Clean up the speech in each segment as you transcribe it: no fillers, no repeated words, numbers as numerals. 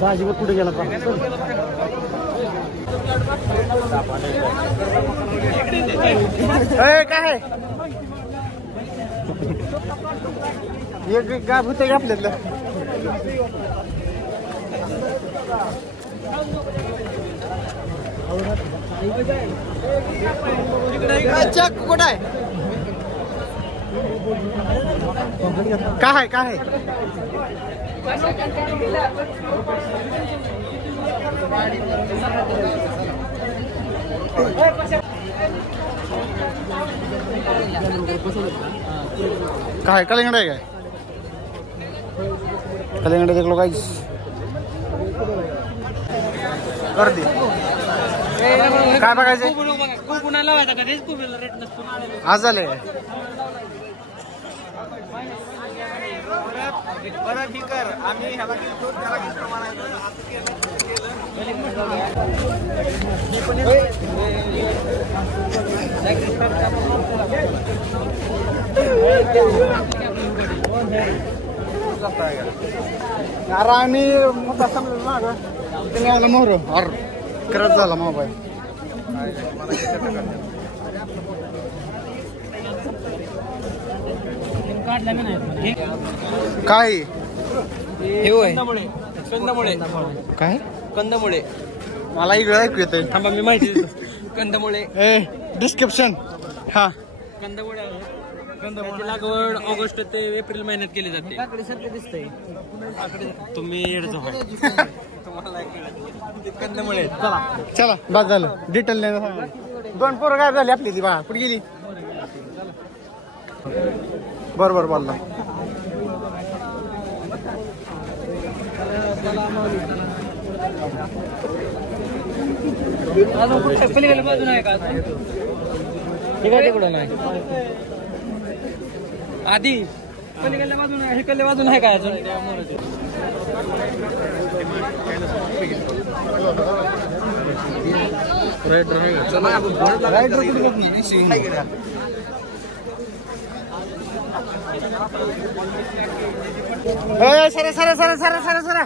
दाजीवर कुठे गेला काय एक गाभ होते का आपल्यातलं चक कुठं आहे काय काय कलिंगड आहे काय कलिंगड देखलो गाइस गर्दी काय बघायचं आज झाले अरे आम्ही मोठा समजलं ना ग तुम्ही आला मोहर अर करत झाला मोबाईल काय काय कंदमुळे मला इकडे ऐकू येत थांबा मी माहिती देतो. कंदमुळे डिस्क्रिप्शन हा कंदमुळे त्याची लागवड ऑगस्ट ते एप्रिल महिन्यात केली जाते. तुम्ही कंदमुळे चला बस झालं डिटेल दोन पोरं गायब झाली आपली ती बघा कुठे गेली बरोबर बोलला पलीकडल्या बाजून आहे का तिकडं नाही आधी पलीकडल्या बाजून इकडल्या बाजून आहे का अजून सरे सरे सरे सरे सरे सरे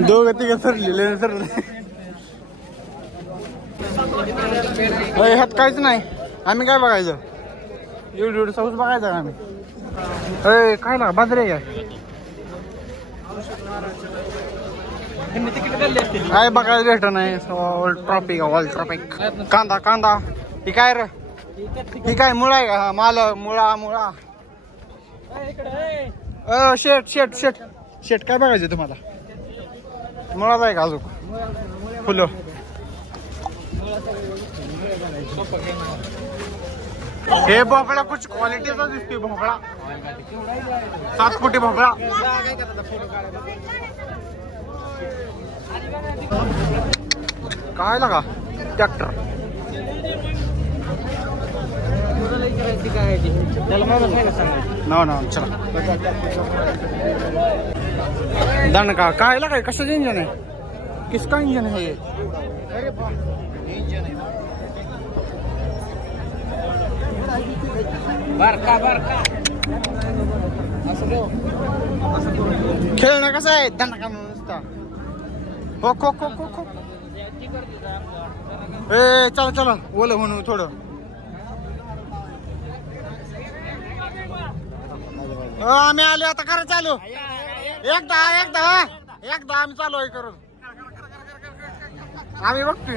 दोघं तिघं सरलेले सरले ह्यात काहीच नाही आम्ही काय बघायचं एवढं साऊस बघायचं का आम्ही काय ना बाजरे काय काय बघायला भेट नाही ट्रॉपिक ऑल ट्रॉपिक कांदा कांदा ही काय रे ही काय मुळा आहे का माल मुळा मुळा शेट शेट शेट शेट काय बघायचं तुम्हाला मुळाच आहे का अजून फुलं हे भोपळा कुछ क्वालिटीचा दिसतोय भोपळा 7 फुटी भोपळा काय लगा ट्रॅक्टर ना चला दणका काय लगा कशाचं इंजन आहे किसका इंजन है ये बारका बारका खेळणं कसं आहे दणका नुसता हो खो खो खो खो ए चला चला ओलं म्हणून थोडं आम्ही आलो आता खरं चालू एकदा आम्ही चालू आहे करून आम्ही बघतोय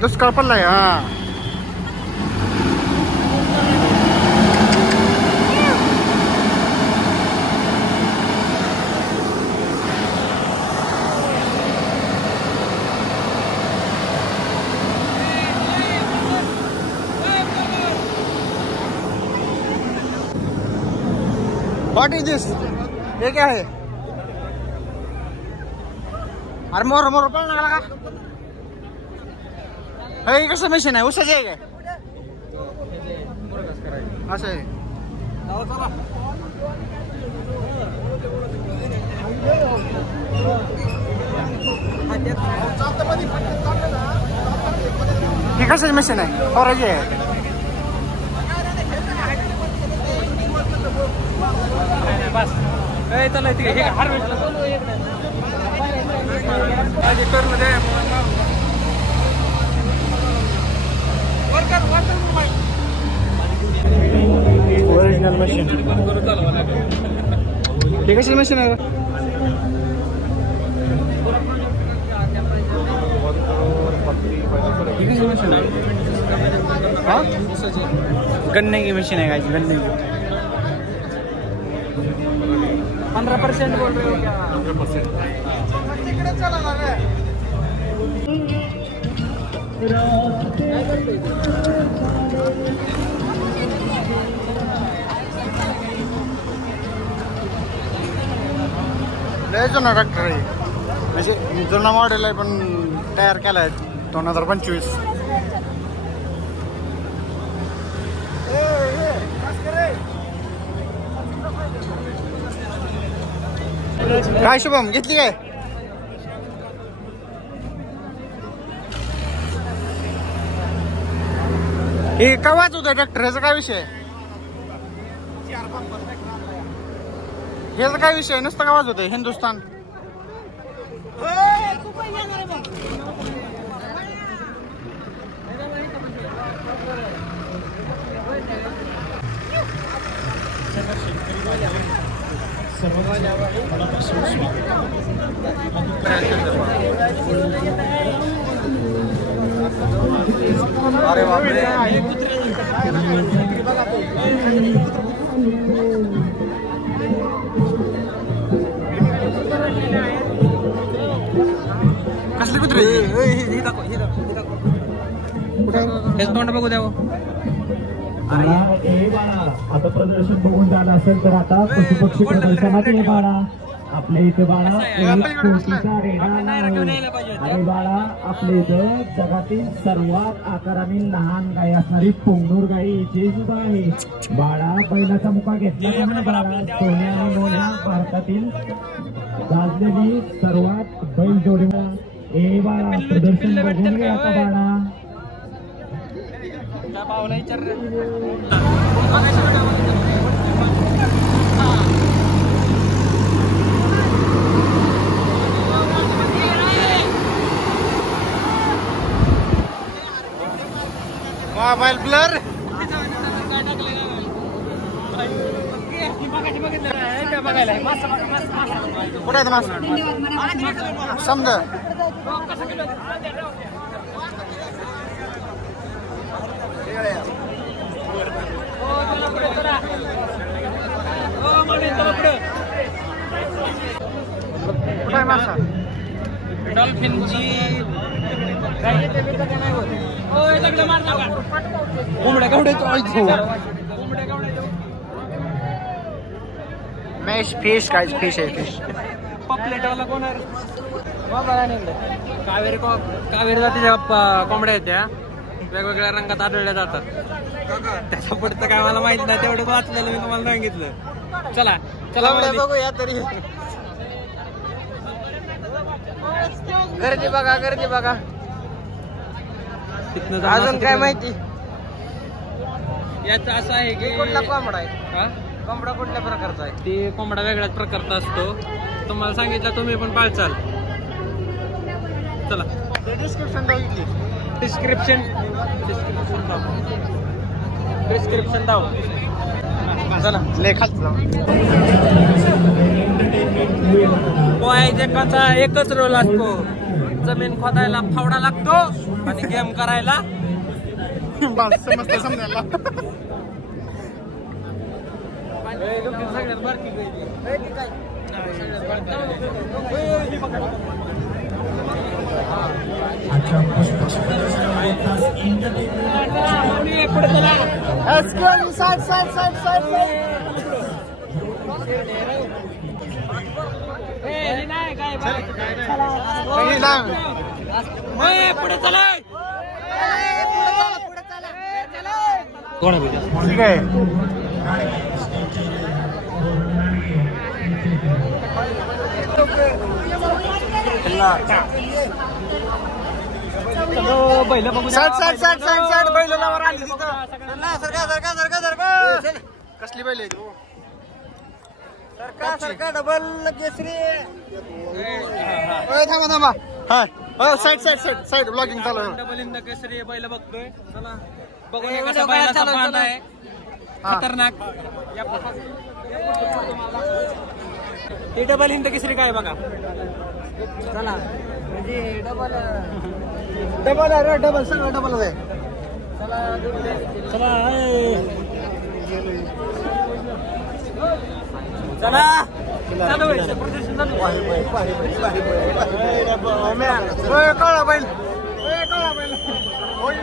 दुष्काळ पडलाय हा व्हॉट इज दिस ये क्या है अरे मोर मोर पळणार का हे कसं मशीन आहे उसाचे आहे काय असं आहे. हे कशाची मशीन आहे? फवाराची आहे. बस चला तिथे ओरिजिनल मशीन. हे कशाची मशीन आहे? गन्ने की मशीन है गाइस, गन्ने की. 15% बोल रहे हो क्या? 15%. लय जुना ट्रॅक्टर आहे, म्हणजे जुना मॉडेल आहे पण तयार केला आहे 2025. काय शुभम घेतली काय? हे कवाच होतं ट्रॅक्टर, ह्याचा काय विषय? ह्याचा काय विषय? नुसतं कवाच होतं हिंदुस्थान. अरे बापरे. कसली कुत्री? तोंड बघू द्यावं. आता प्रदर्शन बघून झालं असेल तर आता पशुपक्षी प्रदर्शनात हे बाळा आपल्या इथे बाळा कोटीचा रेडा आणि बाळा आपल्या इथं जगातील सर्वात आकाराने लहान गाय असणारी पोंगनूर गाय इथे सुद्धा आहे बाळा. बैलाचा मुका घेतला बाळा. सोन्या आणि लोण्या भारतातील गाजलेली सर्वात बैल जोडी हे बाळा प्रदर्शन बघून घ्या आता बाळा. Mobile blur. कुठे आहे मास? समजा कुठे मासा? डॉल्फिनची कोंबड्या मॅश फिश. काय फिश आहे? फिश पॉपलेटवाला कोण आहे? कावेरी जातीच्या कोंबड्या आहेत त्या, वेगवेगळ्या रंगात आढळल्या जातात. त्याच्या पुढचं काय मला माहित नाही, तेवढं वाचलेलं मी तुम्हाला सांगितलं. चला चला बघूया तरी. गर्दी बघा, गर्दी बघा. अजून काय माहिती? याचं असं आहे की कुठला कोंबडा आहे? कोंबडा कुठल्या प्रकारचा आहे? ते कोंबडा वेगळ्याच प्रकारचा असतो. तुम्हाला सांगितलं, तुम्ही पण पाळचाल. चला डिस्क्रिप्शन द्या. डिस्क्रिप्शन दाव. चला लेखात पोहायचा एकच रोल असतो. जमीन खोदायला फावडा लागतो आणि गेम करायला समजते समजायला. पुढे चला. ठीक आहे. साठ बैल लावर आली तिथं. कसली बैल आहे सरका डबल केसरी. थांबा हा साईड ब्लॉगिंग चालू आहे. डबल हिंद केसरी बैल बघतोय. चला बघूया कसा बैलाचा बांधा आहे. खतरनाक. ते डबल हिंद केसरी काय बघा. चला म्हणजे डबल सगळं डबल आहे. चला चला चालू आहे प्रदर्शन चालू आहे. कळा बैल होईल.